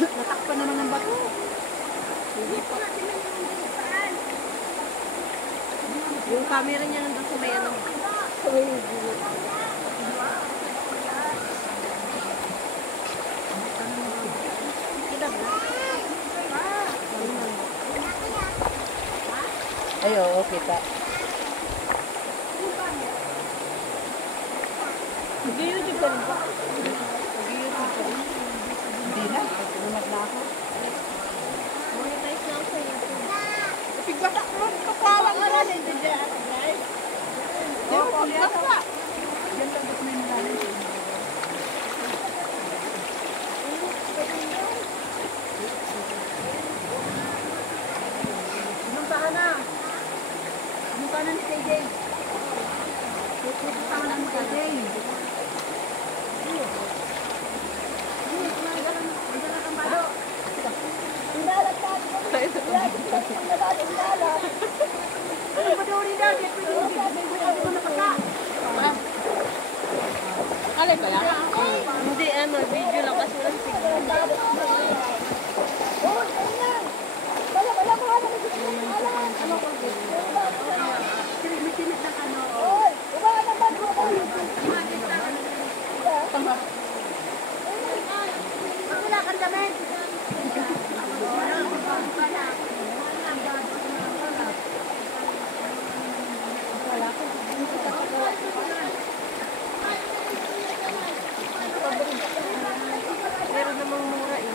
Natakpan naman ng bato. Yung camera niya nandun sa may ano. Ay, oo, kita. Nag-YouTube ka rin ba? Nag-YouTube ka rin? Hindi na. Lumag na ako. Monetize na ako sa YouTube. Pigbatak mo. Kapalang ka rin. Hindi dyan. Guys. Oo, pagbasa. Yan tapos may nalalim. Sinuntahan na. Sinuntahan na ni KJ. Sinuntahan na ni KJ. Alay ka lang? Hindi, ano, video lang kasi walang signal. Meron namang mura eh.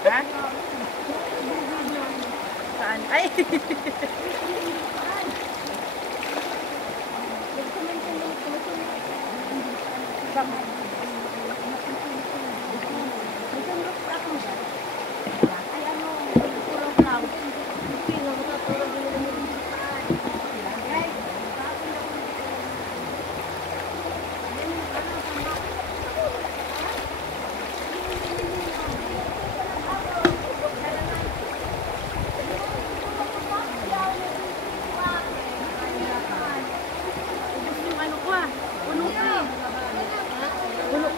Ha? Saan? Ay!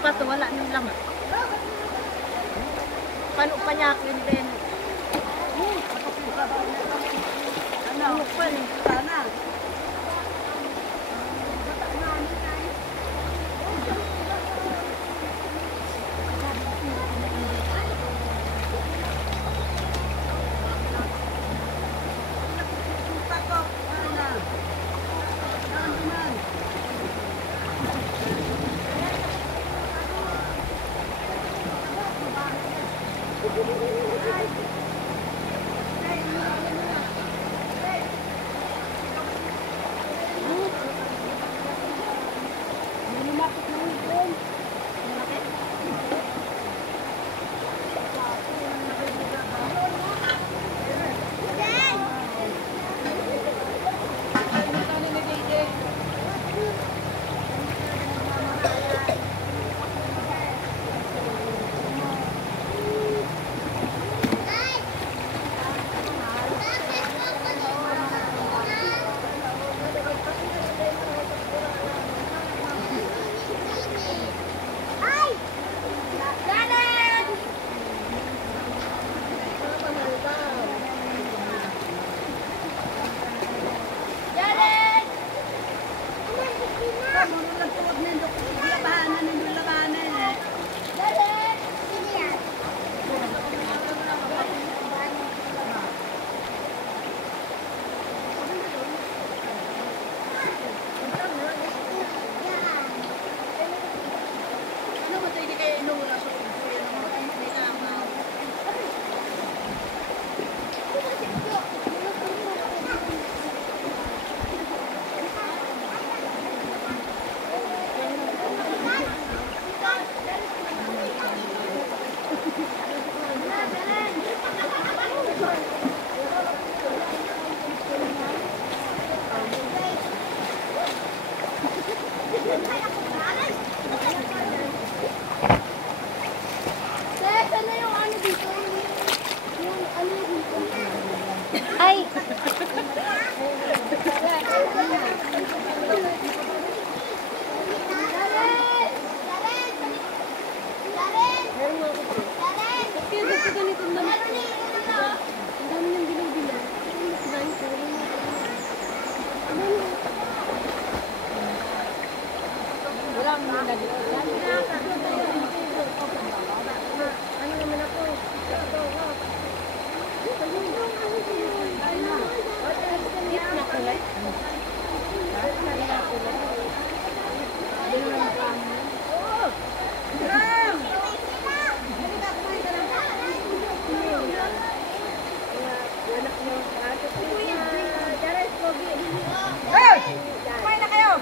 Pa to, wala nang laman. Paano pa niya akin din? Ano pa rin? Sana. Ay! Meron nga ako. Kaya dito ganito naman. Ang dami niyang bilang-bilang. Ang dami ko. Wala mo na dito. Ano naman ako? Na kulay. Hey! Kumain na kayo!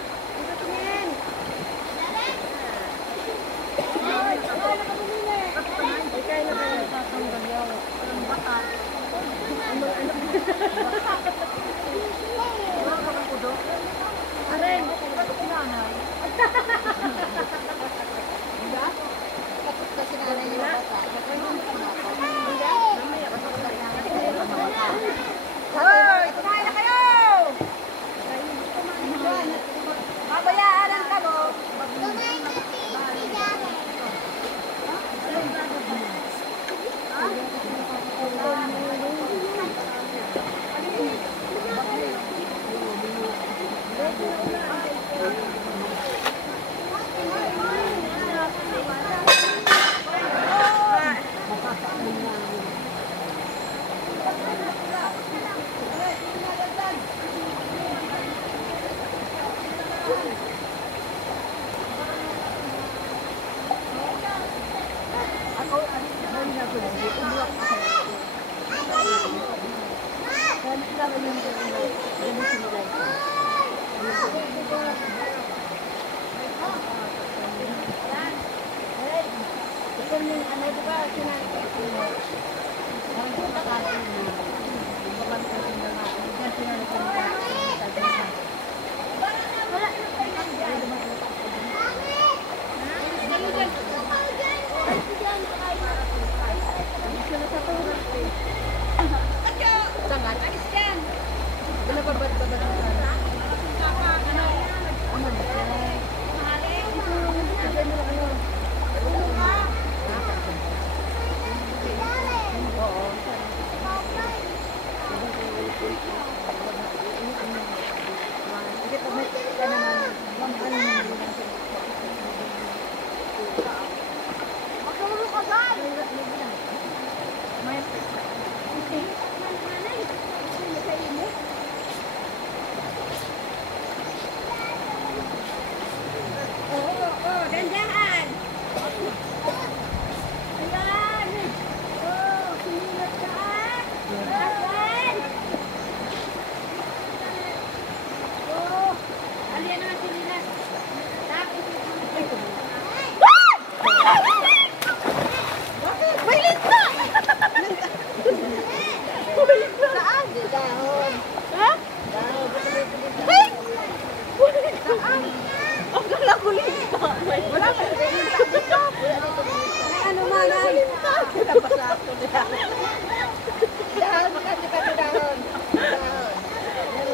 Aren! Kasi nanay niyo bata. Hoy! Kumain na kayo! Mabayaan ang tabo.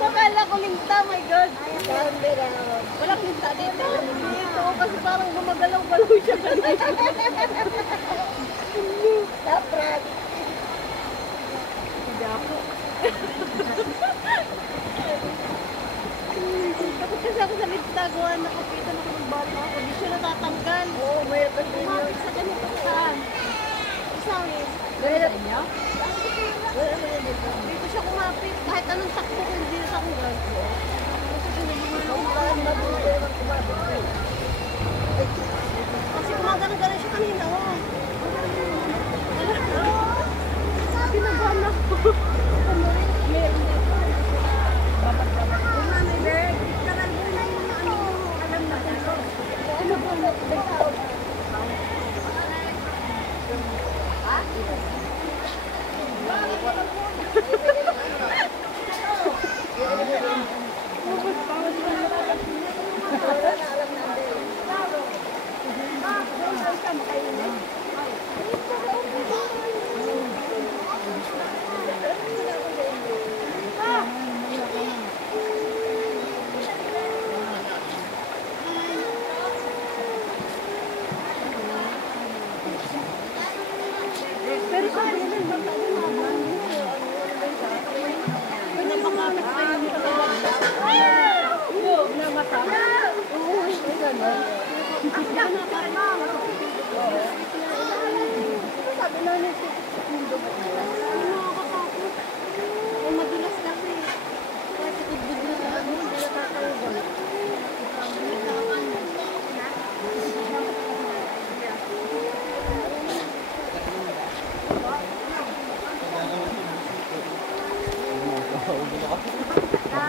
Akala ko linta, my God. Walang linta dito. Dito, kasi parang gumagalaw-galaw siya kanina. Taprak. Hindi ako. Tapos kasi ako sa linta, gawa nakapitan ako ng bata ako. Di siya natatanggal. Oo, mayroon pa din yun. Kumapit sa ganito saan? Isang eh. Mayroon niyo? Wala mo na dito. Dito siya kumapit. Kahit anong takbo ko, hindi na ako gago. Ang mabuti naman kumapit. Kasi gumagano-gano siya kanina. Sabi na nito. Ang madulas kasi. Kasi tudbud na sa ano, hindi nakakauban.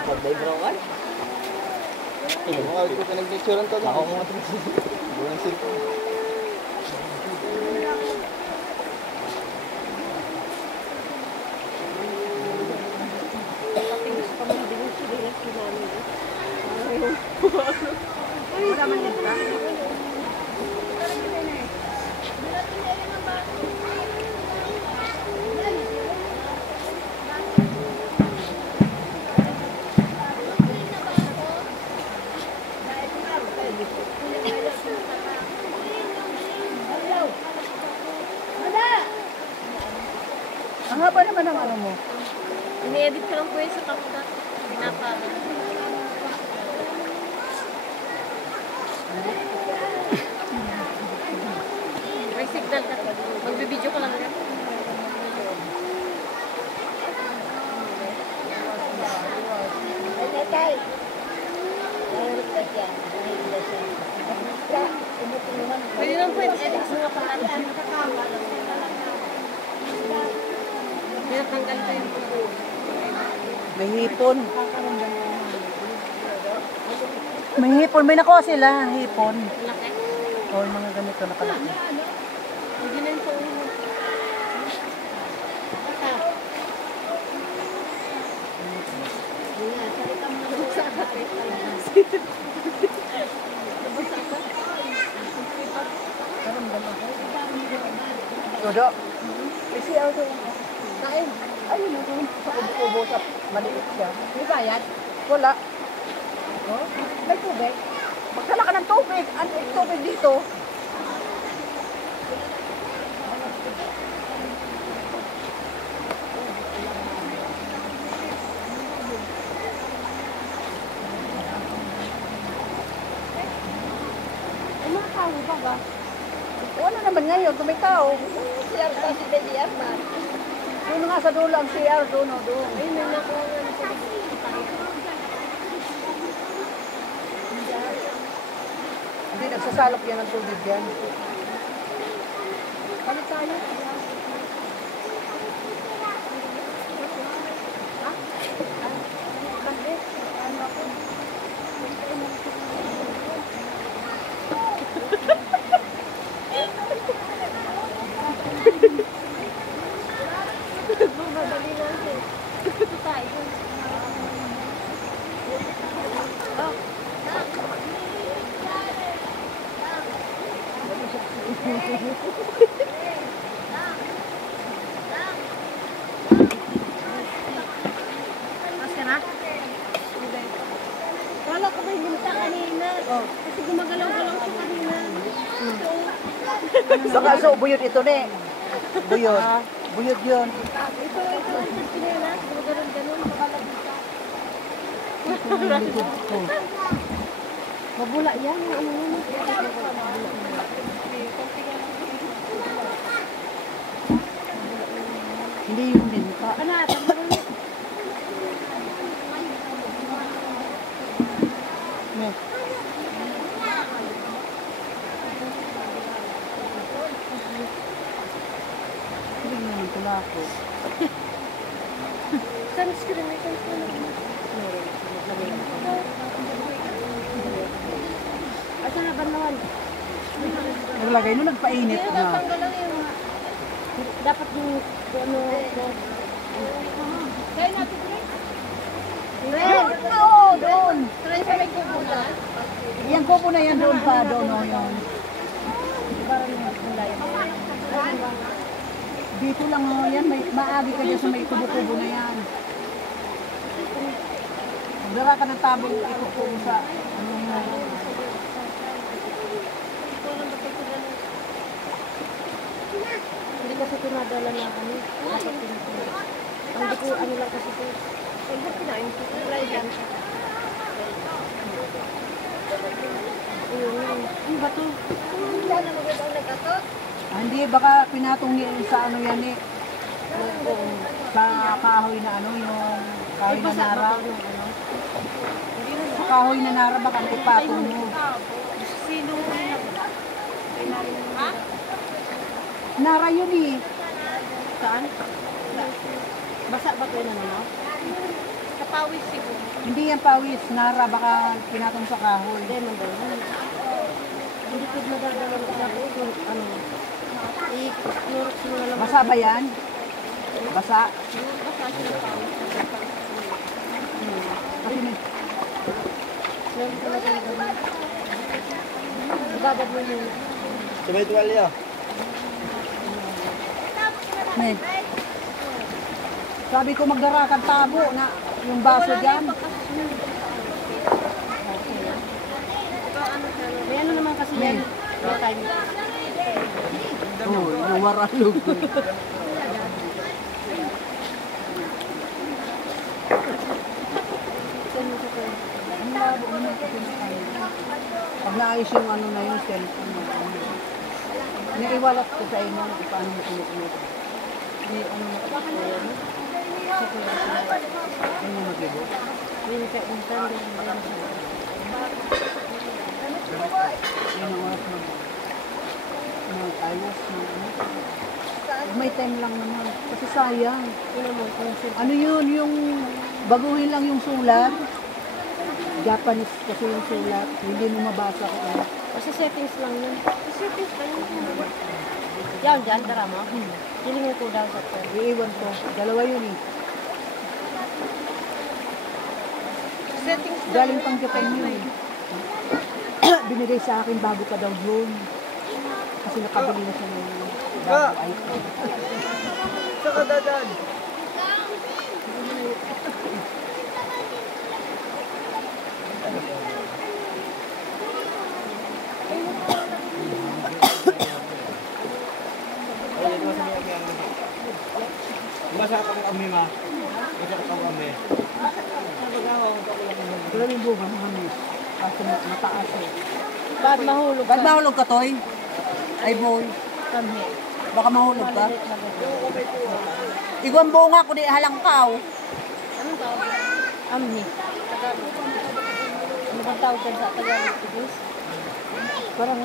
Pag-dive raw ka? Ito ka nag-lecturean to. Ako mga bulang silpo. Ang haba naman ang ano mo. Ini-edit ko lang po yun sa kapta. Pinapala. May signal ka. Magbibideo ko lang yan. Tay. Pwede lang po edit sa mga pala. Pinatanggal ko yung puso. May hipon. May hipon. May nakuha sila. Hipon. Laki. O, yung mga ganito nakalaki. Hindi na yung sa ulo. Dodo. Kasi ako kain. Ayun na doon. Sa kubo sa maliit siya. May bayad? Wala. Oh, may tubig. Magdala ka ng tubig. Ano yung tubig dito? Ay, mga tao ba ba? Wala naman ngayon kung may tao. CR sa si Baby Arman. Doon nga sa dulo ang CR. Doon o doon. Ay, may nakuha nga sa Hindi nagsasalok yan ng tubig yan. Palit tayo. Madali lang siya. Ito tayo. Mas ka na? Kala ko may ginta kanina. Kasi gumagalaw-galaw siya kanina. Baka so, buyod ito ne. Buyod. Buyod yun. Ito sa pinelas. Gumagalaw-galaw. Mabula yan. Ano yun? Hindi yung linta. Ano ata? Ne. Hindi naman pula ako. Sunscreen. May sunscreen. Asa na banlawan? Naglagay no, nagpainit Hindi, na. natanggal lang yung dapat yung ano. Kaya natin rin. Doon, oo, doon. Try sa may kubulan. Yan kubo na yan doon pa, doon o yun. Parang yung kulay. Dito lang o yan, may, maagi ka dyan sa may kubo-kubo na yan. Magdara ka ng tabong ikukubo sa ano nga. Hindi kasi pinadala na kami. Ang di ko ano lang kasi ito. Hindi kinain ko. Wala yan. Ayun. Ano ba to? Hindi, baka pinatong niya sa ano yan eh. Sa kahoy na ano, yung kahoy na nara. Sa kahoy na nara, baka ipatong mo. Sino ha? Nara yun eh. Saan? Basa ba ito yun ano? Sa pawis siguro. Hindi yan pawis, nara, baka pinatong sa kahoy. Hindi man daw. Hindi ko nadadala ng ano. I-clorox mo na lang. Basa ba yan? Basa? Basa siya ng pawis. Kasi may... Meron talaga yung gano'n. Ibabad mo yun. Sabay tuwalya. May. Sabi ko magdarakad tabo na yung baso dyan. May ano naman kasi yan. May time. Oo, yung waralog. Ang labo naman kasi na tayo. Pag naayos yung ano na yung cellphone mo. Naiwalat ko sa inyo kung paano mo sinusunod. May ano na kasi yan. Sa kuya sila. Ano mo mag-ibo? May naka-intern din din siya. Yun ang oras mo. Mag-ayos mo. May time lang naman. Kasi sayang. Yun mo, kung Ano yun, yung baguhin lang yung sulat. Japanese kasi yung sulat. Hindi mo mabasa ko. kasi settings lang yun. Settings lang yun. Yan, dyan, tara mo. Hilingin ko daw sa to. Iiwan ko. Dalawa yun eh. Settings lang. Galing pang Japan yun eh. Binigay sa akin bago pa daw yun. Kasi nakabili na siya ng bago iPhone. Saka dadan. Masa kang kami ma. Masa kang kami. Pero yung buka mo kami. Kasi mataas eh. Ba't mahulog Ba't mahulog ka, Toy? Ay, boy. Kami. Baka mahulog ka. Iguan bunga ko di halangkaw. Anong tawag? Amhi. Tagalog. Ano bang tawag dyan sa Tagalog? Tugis? Parang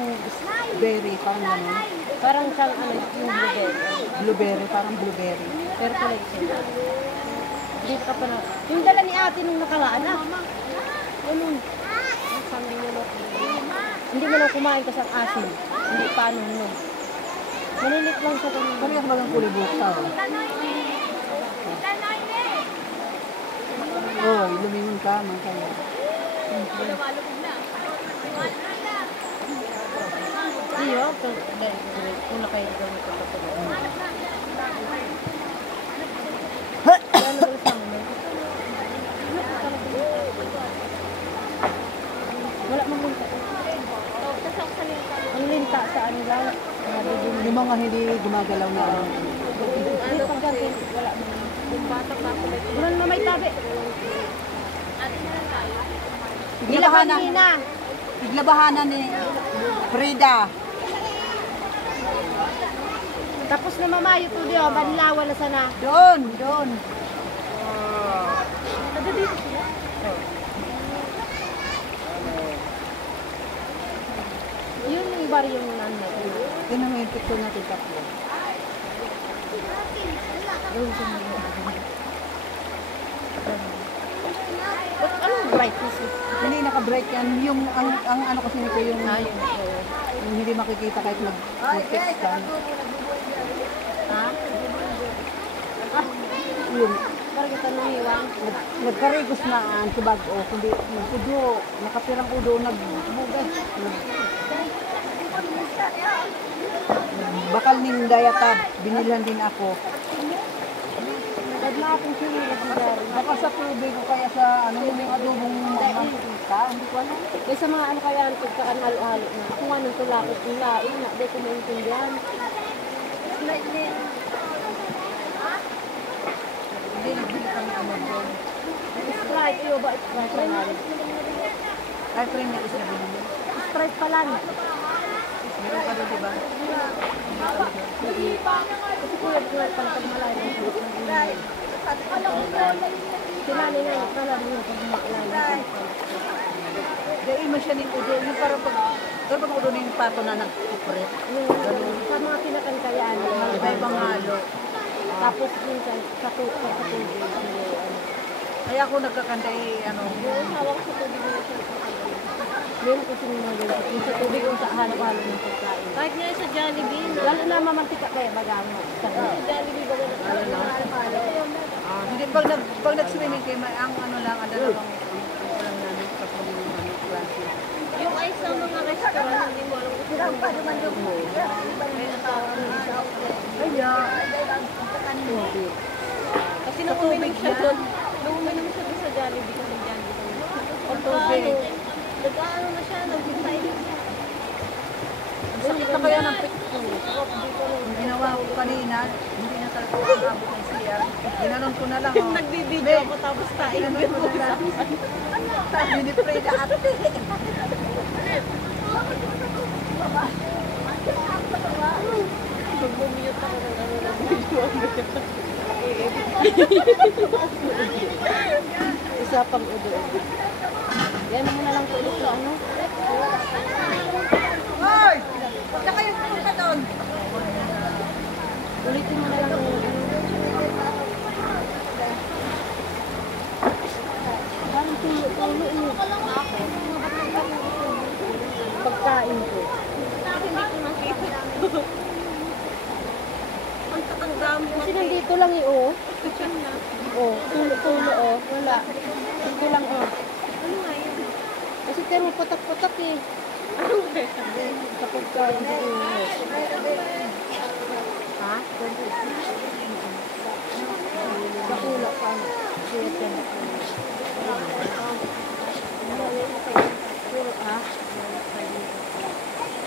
berry, parang gano'n. Parang siyang ano, yung blueberry. Blueberry, parang blueberry. Pero kulay siya. Dito ka pa na. Yung dala ni ate nung nakaraan ah. Ganun. Ang sabi niya no. Hindi mo na kumain kasi ang asin. Hindi paano nun. Malilit lang siya ganun. Parehas bagang kulay bukaw. Oh, lumingon ka, man kayo. Iyo, kung nakahilig mo ito pa. Ano ba sa mo? Wala mang linta. Ang linta sa ano lang. Yung mga hindi gumagalaw na ano. Ano pag ganito, wala mang. Yung bata pa ako. Wala na may tabi. Iglabahanan, na. iglabahanan ni Frida. Tapos na mamayo to diyo, banlawa na sana. Doon, doon. Nadadito siya. Yun yung baryo ng nanay. Yun ang yung picture natin tatlo. Doon sa mga. Anong brightness eh? Hindi naka-break yan. Yung, ang ano kasi nito yung, Ayun. yung hindi makikita kahit mag-text ka. Ha? Yun. Parang kita nung iwan. Nagkarigos na ang tubago. Kundi nagkudo. Nakapirang udo. Nagbugas. Bakal ning dayatab. Binilhan din ako. Dad na akong sinila sa dari. Baka sa tubig o kaya sa ano yung adobong mantika. Hindi ko alam. Kaya sa mga ano kaya ang pagkaan halo-halo na. Kung anong tulakot ng laing na. Di ko maintindihan. Hindi nagbili kami ano doon. Sprite. Iyo ba? Sprite na nga. Ay, friend niya isa binili. straight pa lang. Meron ka doon, di ba? Kasi kuya pag malayo. Sinani na yung kala mo pag malayo. Dahil mo siya ning udo. Yung parang pag udo ng pato na nag-upret. Sa mga pinakantayaan. May halo. Tapos minsan sa tubig. Kaya ako nagkakanday, Yung hawak sa tubig na siya. Meron kasi mga ganito. Yung sa tubig o sa halo-halo ng pagkain. Kahit nga sa Jollibee, Lalo na mamantika kaya bagamo. sa Jollibee ba ganun? hindi pag nag-swimming kayo, may ang lang, ang dalawang walang namin sa klase. Yung ay sa mga restaurant, hindi mo alam kung saan pa naman yung kasi nung uminom siya doon, sa Jollibee kasi Jollibee. Tubig. Nag-ano na siya, nag-excited siya. Sakit na kaya ng pit ko. Yung ginawa ko kanina, hindi na talaga makakabot ng siya. Ginanon ko na lang. Yung nagbibideo ako tapos tayo. Ginanon ko na lang. Minipray na ate. Mag-mute ako ng ano ng video. Isa pang udo. Yan mo na lang po ito. Ano? Hoy! Huwag na kayong pumunta doon. Ulitin mo na lang yung parang tulo mo. Pagkain ko. Kasi hindi ko nakita. Ang dami Kasi nandito lang eh, oh. Oh, tulo, oh. Wala. Dito lang, oh. Ano nga yun? Kasi pero patak-patak eh. Ano nga yun? Sa pagkain ko. Ha? Sa pula pa. Kaya yan. Puro, ha?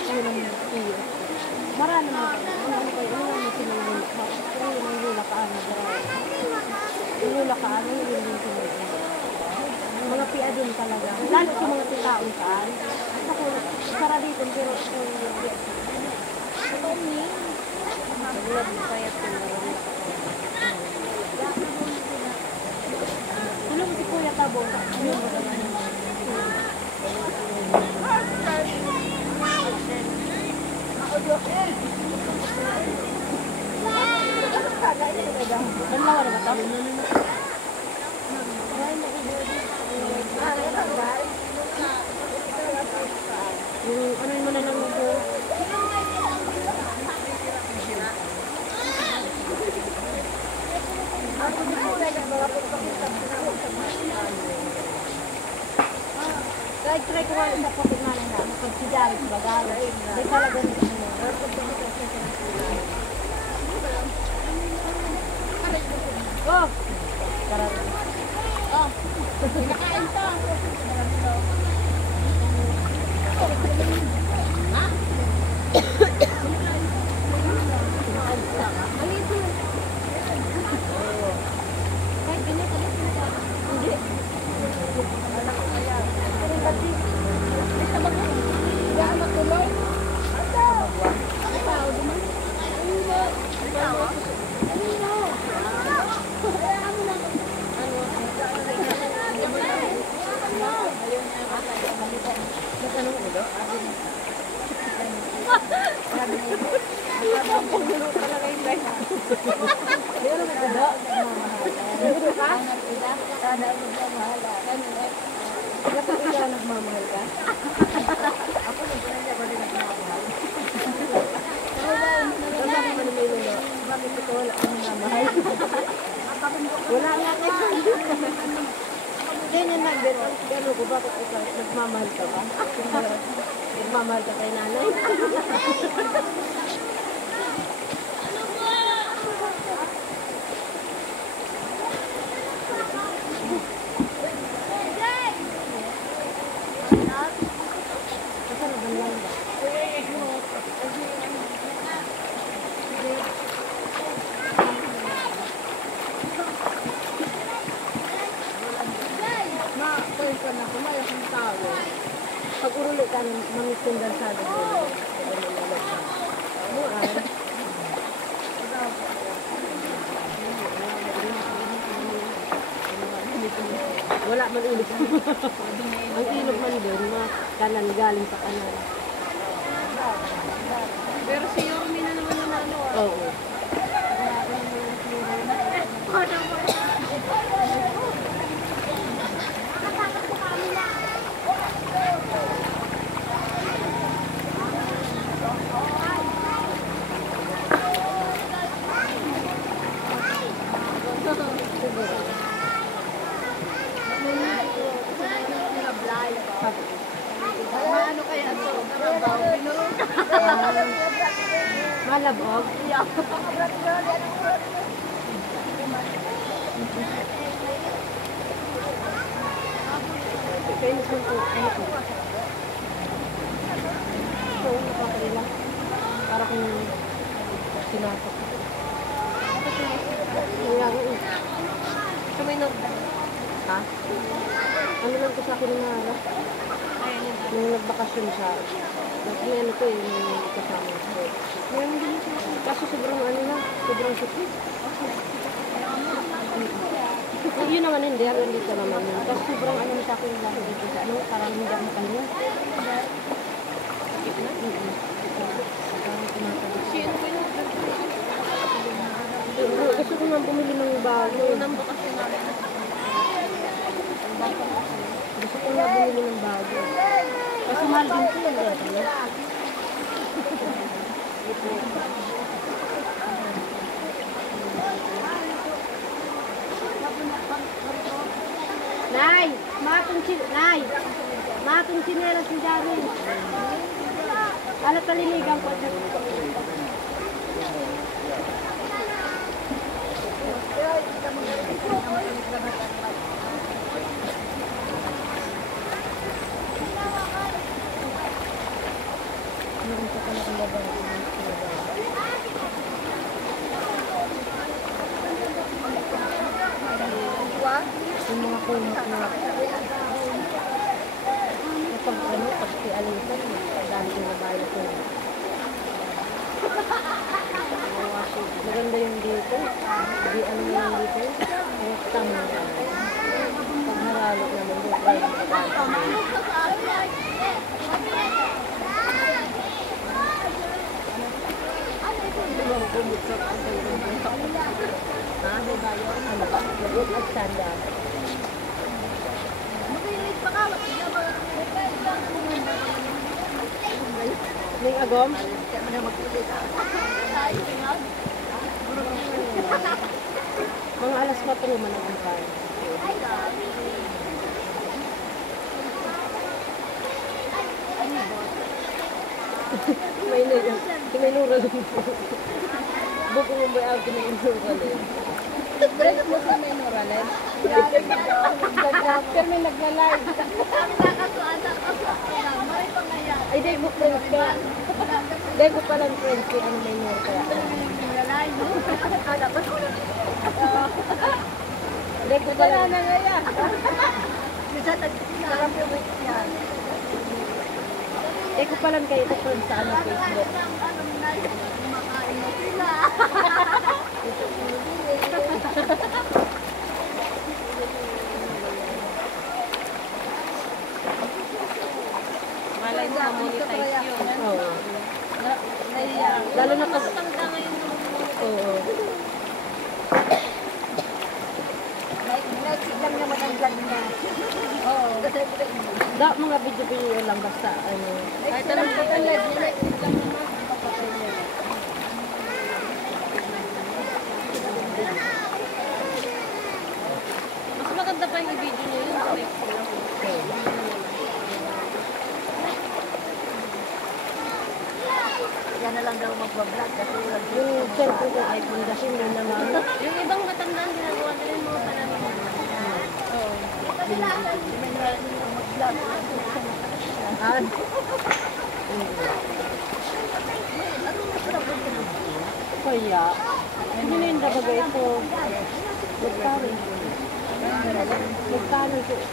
Puro ng iyo. Marami mo. Ano kayo? Ano yung sinulula? Ano yung hula ka? Yung hula ka? Ano yung sinulula? Mga pia din talaga. Lalo sa mga titaon saan. Ako, sara dito, pero Ano ni? Naglabi kaya tinarami. ano mo si Kuya Tabo? Ano mo naman naman? Ang lawa na ba ito? Yung ano mo na lang ito? Try ko nga sa kapit na lang na pagsidari sa bagay. Hindi talaga nito. Oh! Karami. Oh! Pinakain to. Nagmamahal ka? Ako nagmamahal ka. Bakit ito wala akong namahal? Wala nga ka. Ganyan lang din. Gano ko, bakit ikaw nagmamahal ka ba? Nagmamahal ka kay nanay? Pag uruli kan mamitin dan sa dito. Mo ay. Wala man ulit. Ang ilog man doon, mga kanan galing sa kanan. Pero si Yormi na naman yung ano ah. Oo. Ano kaya ito? Malabog. Finish mo po. Ano po? Ito, nakakarila. Para kung sinasok. Nangyari eh. Sa may norte. Ha? Ano lang ko sa akin na harap? Ayan yun. Nung nagbakasyon siya. May ano ko eh, may kasama ko. Meron din siya. Kaso sobrang ano na, sobrang sikit. Yun naman hindi, hanggang dito naman yun. Kasi sobrang ano sa akin lang dito sa ano, parang hindi ako makahinga. Sakit na? Parang tumatagod. Sino ko yun? Gusto ko nga bumili ng bago. Unang bakasyon namin. Gusto ko nga bumili ng bago. Kasi mahal din ko yung renta niya. Nay! Matong chinelas ni Darwin. Alat talinigan ko. Yung mga kumot na kapag ano, pag pialitan, dami yung nabayad ko. Maganda yung dito. Di ano yung dito. Yung tama. Pag haralot naman doon, ay at sanda. May agom? Mga alas 4 naman ang angkan. May nura lang. Buko mo ba ako may nura lang? Pero mo sa may Noralen. Pero may nagla-live. Ay, day mo friends ka. Day ko palang friends kaya ano may nura kaya. Day ko palang. na nga yan. Sarap yung week yan. Day ko palang kayo ito friends sa ano Facebook. Malay mo na-monetize yun. Oo. Lalo na pag... Tanda ngayon nung Oo. Next lang naman ang vlog na. Oo. Mga video lang basta ano. Kahit anong patalag, next lang naman. mas maganda pa yung i-video niyo yun sa next lang. Yan na lang daw mag-vlog kasi walang Yung cellphone ko iPhone kasi yun naman. Yung ibang matandaan ginagawa nila yung mga panahon. Oo. mag-vlog. Ah. Kaya, hindi na yung dabaga ito. Magkano? Magkano kung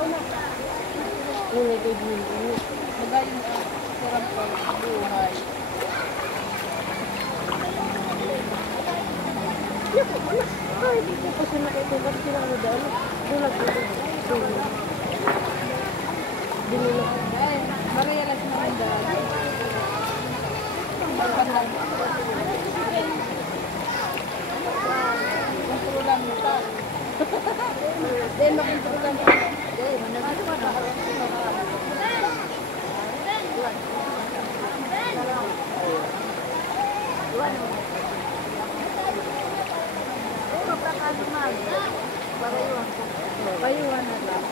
ano? Ngunit ito yung Magaling sarap pa buhay. ay, hindi ko pa siya nakitulad sila ano daan. Dulag ko. Dinulog. Ay, marialas na ang dahil. Kontrolan mo ta. Then, makontrolan mo. Then, payuhan na lang.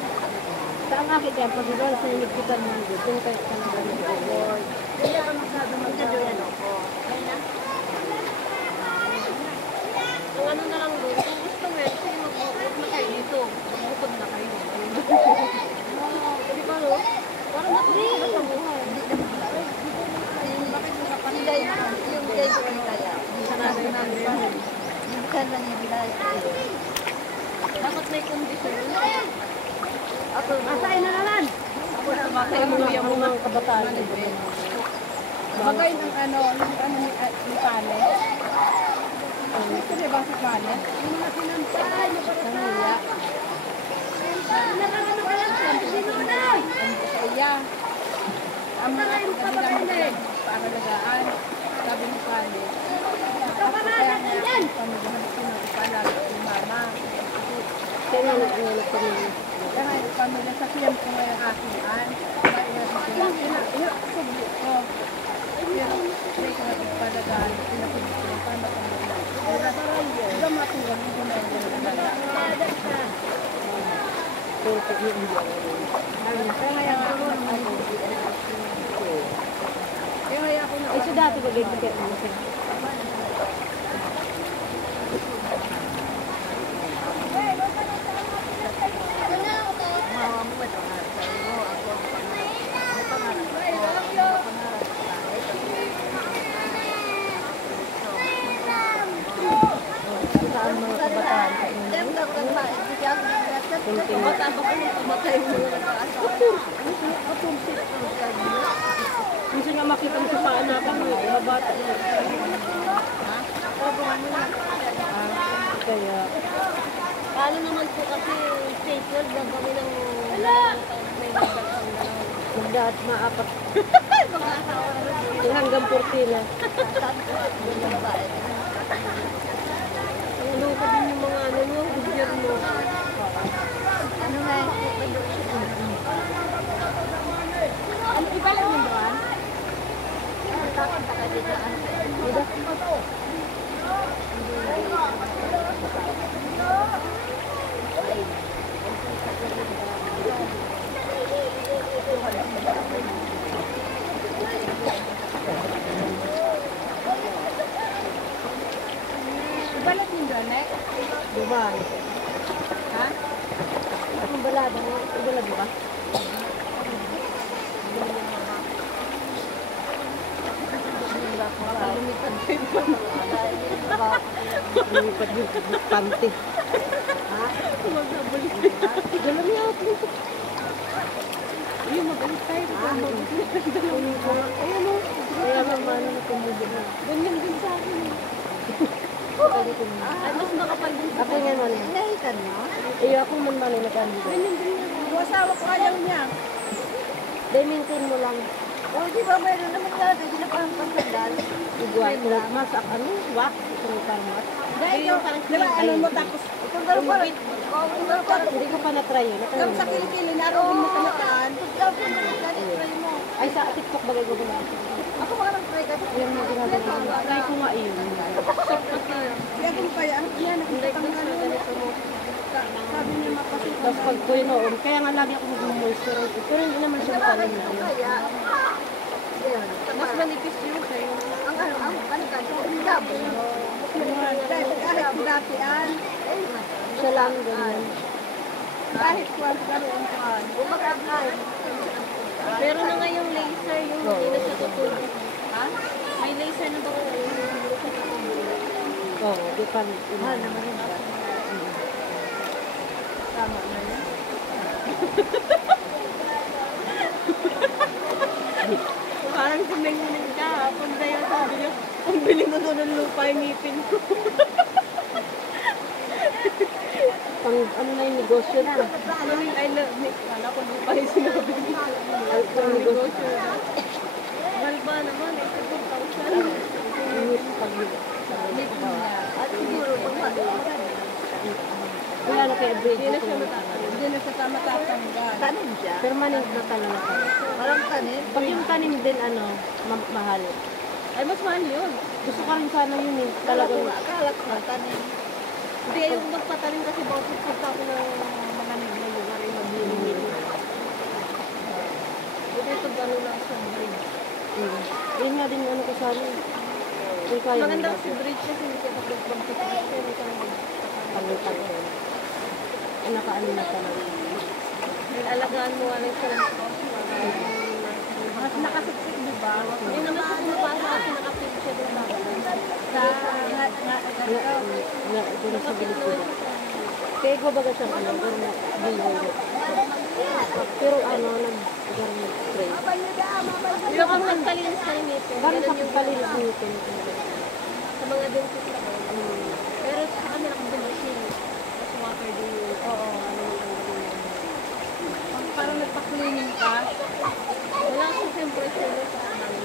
Saan nga kita, pag iba sa inyo kita naman dito, kung kayo ka naman dito. Kaya ka masyado magkadoyan ako. Kung ano na lang doon, kung gusto mo yan, sige mag-bukod na kayo dito. Bukod na kayo. Di ba no? Parang natuloy na sa buhay. Bakit mo kapanday? Yung day ko yung kaya. Sanado na rin. Yung sana niya bilay. Dapat may kondisyon. Ako, Asain na naman! ako na Kaya mo mga kabataan. Bagay ng ano, yung ano ni Pane. Ito na ba si Pane? Yung mga sinampay, yung pamilya. Nakakano ka lang sa sinunay! Ang sa iya. Ang mga kanilang paangalagaan. Sabi ni Pane. Kaparada ka dyan! Pamilyahan ko na ipalala ni Mama. Kaya nga nag-iwanag kami. Kaya nga, pamilya sa siyam ko ngayong akingan. Bakit na sa sila? Pinasubli ko. Pero, hindi ko nagpadagaan. Pinasubli ko. Paano ko na? Hindi matuwag ko na yung gano'n. Kaya nga ako Kaya nga ako na. Ay, so dati ko ganyan kaya mo siya. Saan mga kabataan sa inyo? Gusto nga makita mo sa paanapan mo, mga bata mo. Kaya, Paano naman po kasi staple gagawin ng may nagdagdag na magdaat maapat. Hanggang 14 na. ano ka din yung mga ano mo, bigyan mo. Ano nga? Ano iba lang yung doon? Takot ka dito. Ibalat yung doon eh? Dubai. Ha? Ang balada mo, ibalad mo ba? Lumipad Lumipad yung panty. Ha? Galang niya ako. Ayun, magalit tayo. Ayun mo. Kaya naman na tumubig na. Ganyan din sa akin. Ay, mas makapal din Ako nga man eh. Inahitan mo? Iyo ako man man eh nakandido. Ganyan din yan. Yung asawa ko ayaw niya. Dahil maintain mo lang. O, di ba mayroon naman natin, hindi na parang pasandal. Igwa. Mas ano? Wak. Itong karmat. Dahil yung, di ba, ano mo tapos, kung gano'n parang, kung gano'n parang, Hindi ko pa na-try yun. gano'n sa kilikili, naroon mo kamataan. Ay sa TikTok bagay ko ba? Ako mga nag-try ka. Yung mga ginagawa. Try ko nga yun. Kaya kung kaya, yan, nakikitanggal mo. Sabi niya mapasit. Tapos pag ko noon, kaya nga lagi ako mag-moisturize. Pero hindi naman siya makalim na yun. mas manipis yun sa'yo. Ang ano ka, yung labo. Dahil kahit datian, Siya lang ganyan. kahit kuwan, gano'n kuwan. Meron na nga yung laser, yung hindi na siya tutulog. Ha? May laser na ba kung hindi na siya tutulog? Oo, di pa. Mahal naman yun ba? Tama na yun. Humingunin ka. Punta yun, sabi niya, kung bili mo doon ng lupa, yung ngipin ko. Pang ano na yung negosyo na. Sabi, I love me. Kala ko lupa yung sinabi niya. Ay, pang negosyo. Mahal ba naman, 84,000. At siguro, pag Wala na kay Bridge. Hindi na siya matatanggal. hindi na siya matatanggal. Tanim siya. Permanent na talaga. Parang tanim. Pag yung tanim din, mahal. Ay, mas mahal yun. Gusto ko rin sana yun eh. Talagang, Akala ko tanim. Hindi, ayoko magpatanim kasi bakit punta ako ng mga naglugar yung magbili. Buti ito gano'n lang sa bridge. yun nga din ano ko sana. Kung kaya mo Maganda dati. kasi bridge kasi hindi ka tapos magpapagpapagpapag. Pero ito lang Pag-utang ko. Ay, nakaano na talaga. alagaan mo nga lang sila. Mas nakasiksik, di ba? Hindi naman siya pumapasa kasi nakapit siya doon sa Sa Na, doon sa bilis ko. Kaya ko baga siyang ano, gano'n na bigoy. Pero ano, nag-gano'n spray. Di ba kung magkalinis kayo nito? Gano'n sa Ganun yung pagpalin ang ngipin. sa mga dentist ako. Pero sa kanila kung machine. Tapos water din yun. Oo, ano yung tanggalin yun. parang nagpa-cleaning ka. Wala kasi siyempre sila sa amin.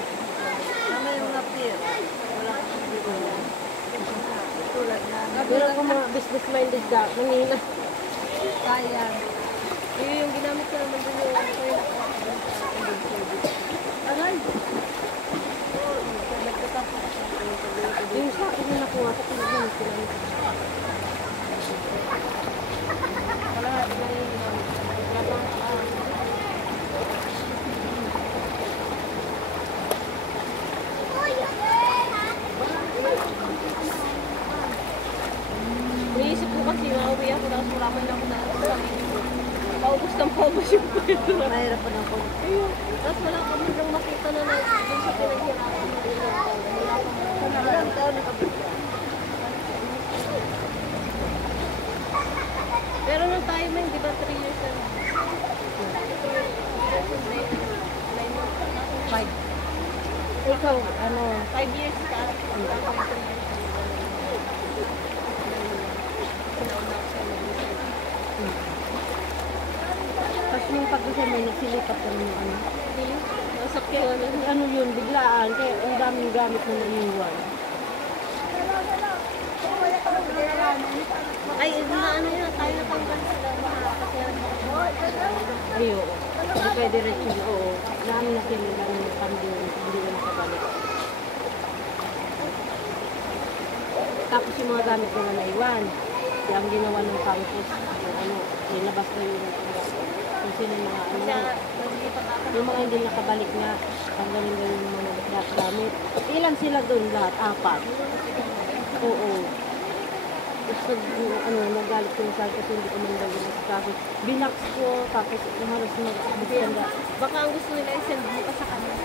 Tama yung mga peer. Wala kasi dito. Tulad na. Pero kung mga business-minded ka, nangihina. Sayang. Yun yung ginamit ko naman din yung ako yung nakuha ko doon sa food service. Aray! Oo, so nagtatapos ako sa yung Yung sa akin yung nakuha, sa pinagyan sila. kalahati na rin yung ginamit ko. Wala pa ang Naisip ko kasi mauwi ako tapos wala man lang ako na sa sarili ko. Paubos ng paubos yung pwede. Mahirap pa ng konti. Ayun. Tapos wala kami nang makita na doon sa pinaghirapan mo. Wala pa mo. Ilang taon nakabigyan? Pero nung tayo man, di ba 3 years na? 5. Ikaw, ano, 5 years ka. Wala pa yung 3 years. tapos yung pag-isa mo, nagsilipat ka ng ano. Nasakyan na. Ano yun, biglaan, kaya ang daming gamit na naiiwan. Ay, na ano yun, tayo natanggal sila. Kasi Ayo, hindi pwede rin yun, oo. Namin na sila ng panding, hindi na nakabalik. Tapos yung mga gamit na naiwan, yung ginawa ng campus, yung ano, nilabas na yung kung sino yung mga ano, siya, naglipat ako. yung mga hindi nakabalik na, tanggalin daw yung mga gamit. Ilan sila doon lahat? 4. Oo. Tapos ano, nagalit ko na sa akin kasi hindi ko man daw yung kasi binax ko, tapos halos mag-bukanda. Baka ang gusto nila i-send mo pa sa kanila.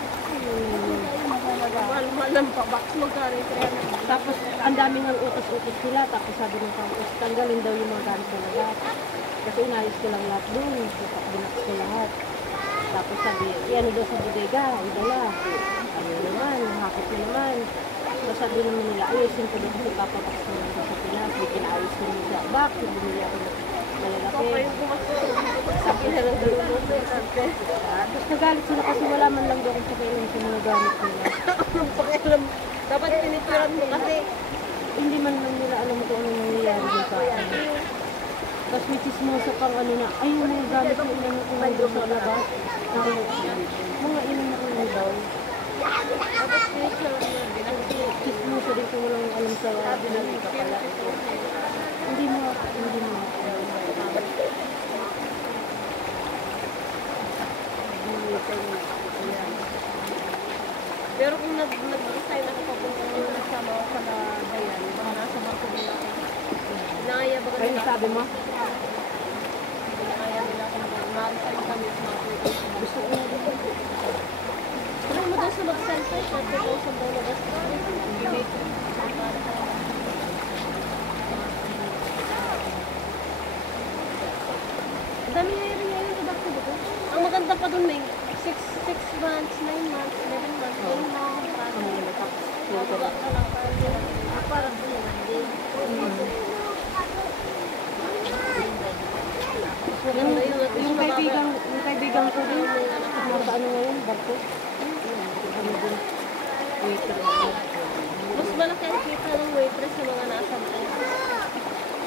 Mahal-mahal ng pa-box magkano yung 300. Tapos ang daming ng utos-utos sila, tapos sabi ng campus, tanggalin daw yung mga gamit na lahat. Kasi inayos ko lang lahat doon, binax ko lahat. Tapos sabi, ano daw sa bodega, idala. Ano naman, hakot na naman. So sabi naman nila, ayusin ko doon kasi papabox ko lang sa Pinas, may pinaayos ko nila sa box, bumili ako ng malalaki. Okay, gumastos sa pila ng dalawang Tapos nagalit sila kasi wala man lang daw akong pakialam sa mga gamit nila. pakialam. Dapat tinituran mo kasi Hindi man lang nila alam kung ano nangyayari dun sa akin. Tapos may chismosa pang ano na, ay yung mga gamit na ilan ko nandun sa labas. Mga ilan na ko daw. dapat tinituran mo. Chismosa din kung walang alam sa binali ka pala. Hindi mo. Pero kung nag-resign ako papunta ko nasama ako sa Dayan, baka nasa bangko nila ako. Pinaya ba Kaya nila? sabi mo, Pinaya nila ako mag-resign kami sa mga application. gusto ko na din. Alam mo daw sa mag-selfish, nag-2,000 daw na basta. Gimate. Ang dami hiring ngayon sa Dr. Buko. Ang maganda pa dun may 6 months, 9 months, 11 months. Doon mo ako parang din. Yung kaibigan ko din, nasa ano ngayon, barko. Ano din, waiter. Mas malaki ang kita ng waitress sa mga nasa bahay.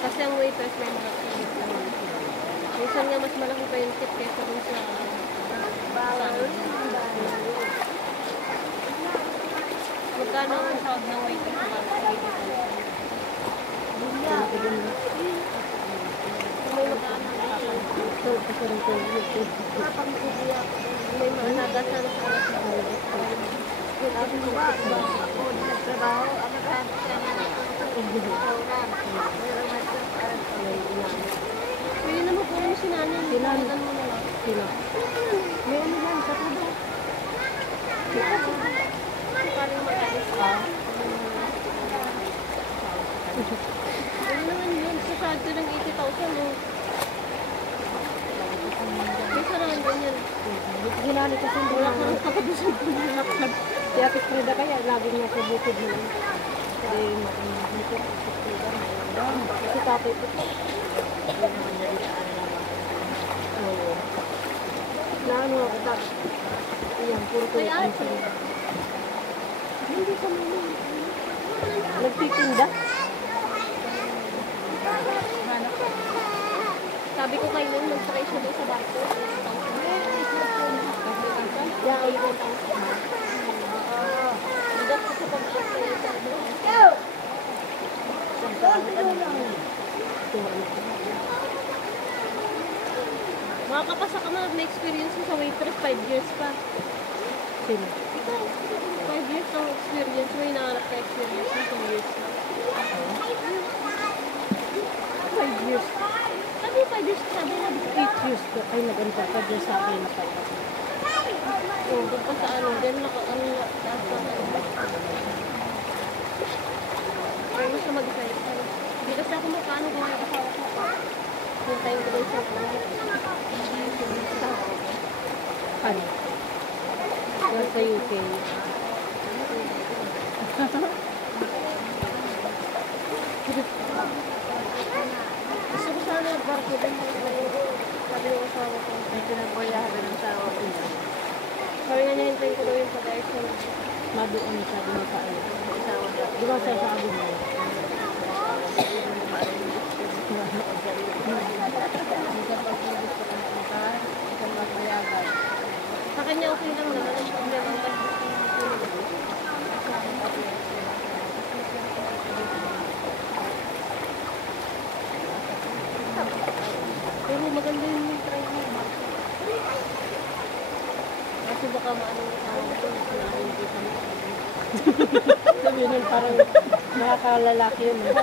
Kasi ang waitress may mga tilit naman. Minsan nga mas malaki pa yung tip kaysa dun sa bawal. Magkano ang sahod ng waitress sa mga tilit? May magkano ang may mga nagasan sa pwede naman po yung sinanin. Sinanin mo na lang. Sino? May ano yan, sa tubo. Parang mag-alis ka. Pwede naman yun. Sa saldo ng 80,000 mo. May sarahan din yan. Ginali kasi hindi Wala lang. ka rin kakabusog ko ng lakad. Si Ate Frida kaya laging nasa bukid mo lang. Kasi dito si Frida mayroon. Kasi tatay ko. Oo. Na ano ako tapos. Ayan, puro ko May yung ate. Hindi ka naman. Nagtitinda? Sabi ko kayo nun, mag-try siya doon sa barko. Yeah, ay ko. Bidak ko sa pag-apply sa doon. Makakapasa ka na, may experience mo sa waitress, 5 years pa. Sino? Ikaw, 5 years ng experience mo, hinahanap ka experience mo 2 years pa. 5 years. Sabi 5 years, sabi na 8 years ko. Ay, naganda ka dyan sa akin na pala. doon pa sa ano, then ano, Kaya mo siya mag-decide. Hindi kasi ako magkano kung may asawa ko pa. Yung time ko doon siya. Ano? Nasa UK. Gusto ko sana barko din. Sabi ng asawa ko. May pinagboyahan ng tao. Sabi nga niya, hintayin ko daw yung pag-ayos. Madoon siya, dumapaan. Isawa na. Di ba siya sa abo mo? Sa kanya okay lang naman. Ang problema ang pero maganda yung try niya. Kasi baka maano yung tawag ko. Sabi nun parang nakakalalaki yun. Eh.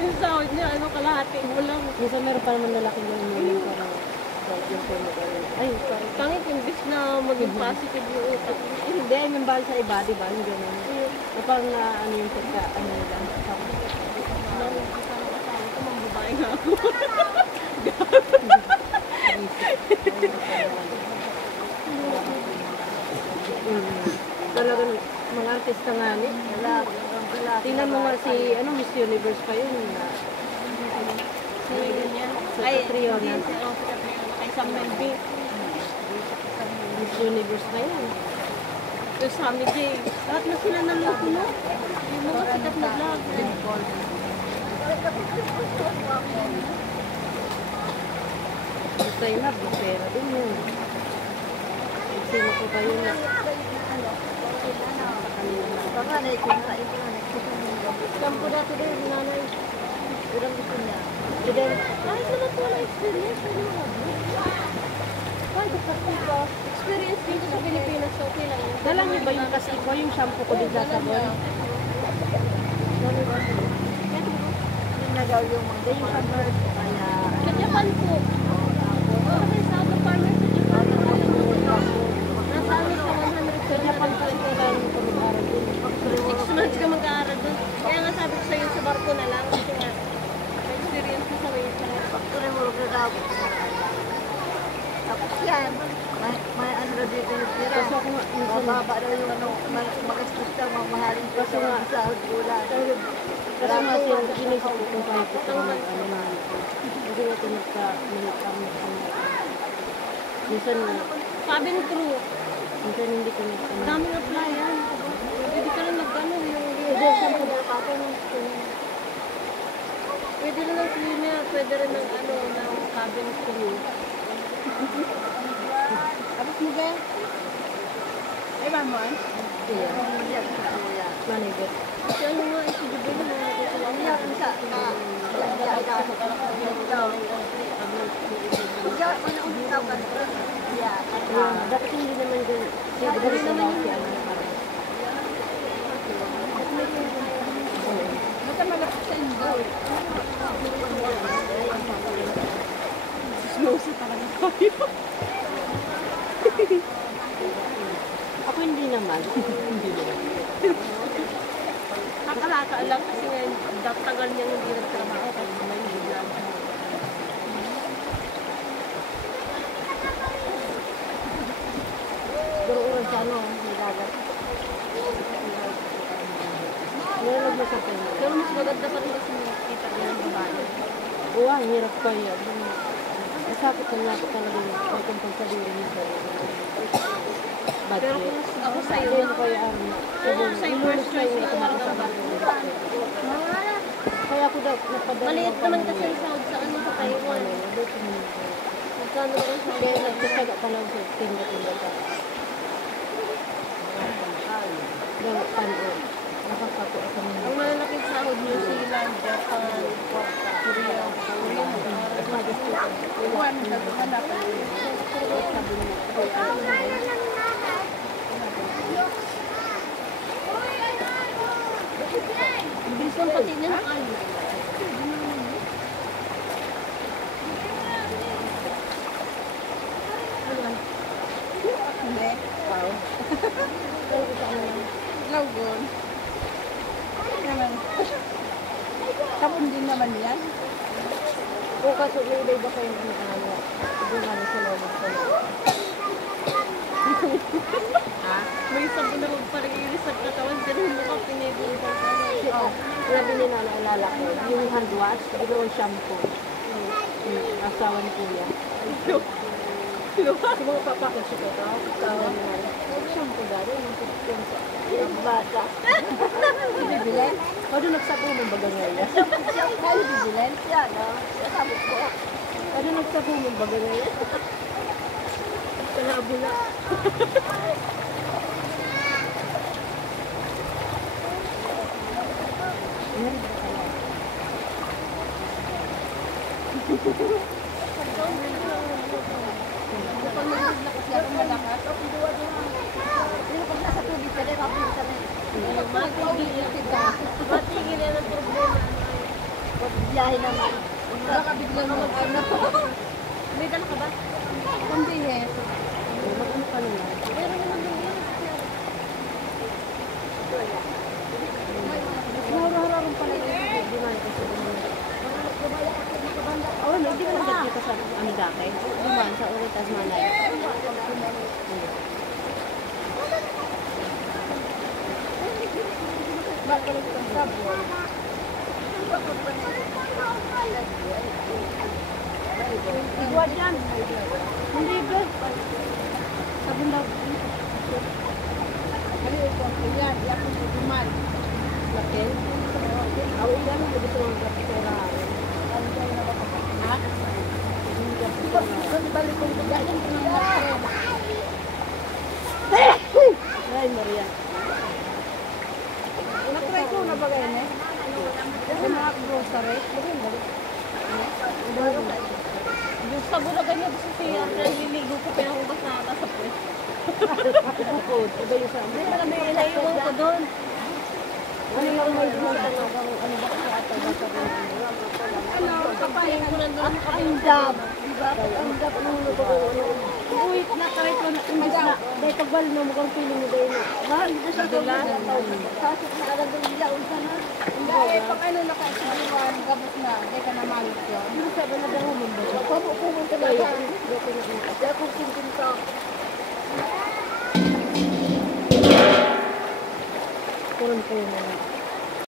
Yung sahod niya, ano, kalahati mo lang. Minsan meron pa naman lalaki yung umuling parang yung pumagaling. Ay, sorry. Pangit, imbis na maging positive yung utak. Hindi, ay membal sa iba, di ba? Yung gano'n. O parang na ano yung pagka, ano nila. Namin ko sa mga asawa ko, mambabae nga ako. Talagang mga artista nga ni. Tingnan mo nga si ano, Miss Universe pa yun. Si ganyan. Sa Ay, Catriona. hindi, si Catriona. Kay Sam Melby. Miss Universe na yan. Yung Sammy J. Lahat na sila naloko na. Yung mga sikat na vlog. Basta yun na, pera din yun. Sino ko ba yun na? Baka naikita ito na naikita mo. Kampo dati din, nanay. Urang gusto niya. Then, kahit naman po na experience, pwede mo kahit kasi ba, experience dito sa Pilipinas, okay lang. Dala niyo ba yung kasi ko, yung shampoo ko din sa sabon? Yung nagaw yung mga Yung shampoo. kaya Sa Japan po. Kasi sa mga farmer sa Japan, nasa amin sa 100 Sa Japan pa rin kailangan ko mag-aral din. 6 months ka mag-aaral doon. Kaya nga sabi ko sa'yo sa barko na lang kasi nga may experience ko sa way pa. factory mo nagagawa. Tapos yan, may ano na dito yung tira. Kasi ako nga, minsan Mababa daw yung ano, mag-stress daw, mamahalin ko Kasi nga, sa gula. kasi nga siya, inisip ko kung kaya kita ano na. Hindi natin nagka-minutang. Minsan na, Cabin crew. minsan hindi ko nagka Daming applyan. Pwede ka rin mag-ano yung... Pwede rin ng cleaner, pwede rin ng ano, ng cabin crew. Tapos mo ba? Ay, maman? manager. Kasi ano nga, si Jubel na mga dito lang yan. Dapat hindi naman din siya naman yung ano parang. Basta malapit sa inyo. Slow-si talaga tayo. Ako hindi naman. Nakalaka lang kasi ngayon, tagal niyang hindi nagtrabaho kasi may biglang. Pero ulan sa ano, may dagat. Meron mo sa pena. Pero mas maganda pa rin kasi makikita niya ng babae. Oo, ang hirap pa yan. Masakit na nga ako talaga yung pagkumpang sa diri niya sa Pero budget. kung ako sa'yo, Hindi mo kaya ano. kung sa'yo first choice na talaga ba? Kaya ako daw napadala. Maliit naman kasi yung sahod sa ano sa Taiwan. Magkano ba ang Kaya sahod? nagsasaga pa lang sa tinda-tinda ka. Daw ano, nakakakuha ka Ang mga. malalaking sahod, New Zealand, Japan, Korea, Iwan, naghanap. Sabi niya, kaya Bilis lang pati niya ng ano. Hindi. Wow. Lawgon. Naman. Tapon din naman yan. kung kaso may iba ba kayong ano, doon ano sa loob ko. May sabon na magparilis sa katawan, pero hindi ka pinibigyan sa ano. Sabi ni Nana, alala ko, yung hand wash, ginoon shampoo. Asawa ni Kuya. Sa mga papakot siya ko, asawa ni Nana. Shampoo dali, yung bata. Bibilan? O doon nagsapo mo baga ngayon. Kaya bibilan siya, no? Sabi ko. O doon nagsapo mo baga ngayon. Kalabo na. Kapag nagigla kasi ako malakas, pero pag nasa tubig ka din, mabilis ka na. Matigil yan ang problema. Pag biyahe naman, baka biglang mag-ano. May dala ka ba? Pambihes. Mag-ano ka naman. Meron naman doon yan. Nahura-hura pala yun. Di man kasi doon. Oh, no, di ba nagkita sa ano dati? Di man, sa Oritas Manay. Balik ang sabon. Igual yan. Hindi ba? Sabon daw. Ano ito? Yan, yan ang tutuman. Lakel. Ako ilan ang gusto ng kapitera. Ha? Balik ko ito. Yan ang tutuman. Ay, Maria. Nakry ko na ba ganyan eh? Yung mga grocery. Yung sabon na ganyan sa siya, naliligo ko, pinahugas na ata sa puwet. Bukod. Iba yung sa Hindi, malamig inaiwan ko doon. ano yung may tanong kung ano ba sa ato ba sa Ano? Kapahin Ko nandun. ang dab. Diba? Ang dab ng Uy, nakarit ko na na. Dahil tagbal mo mukhang feeling mo dahil na. mahal dito sa dula. Sasok na alam ng ilaon ka na. Hindi, pag ano nakasibuan, gabos na. Hindi ka na malit yun. Hindi sa ba na daw mo ba? Pagpupunta ka na Kaya, sa dito na. Hindi ako kumpin ka. Ako rin po yung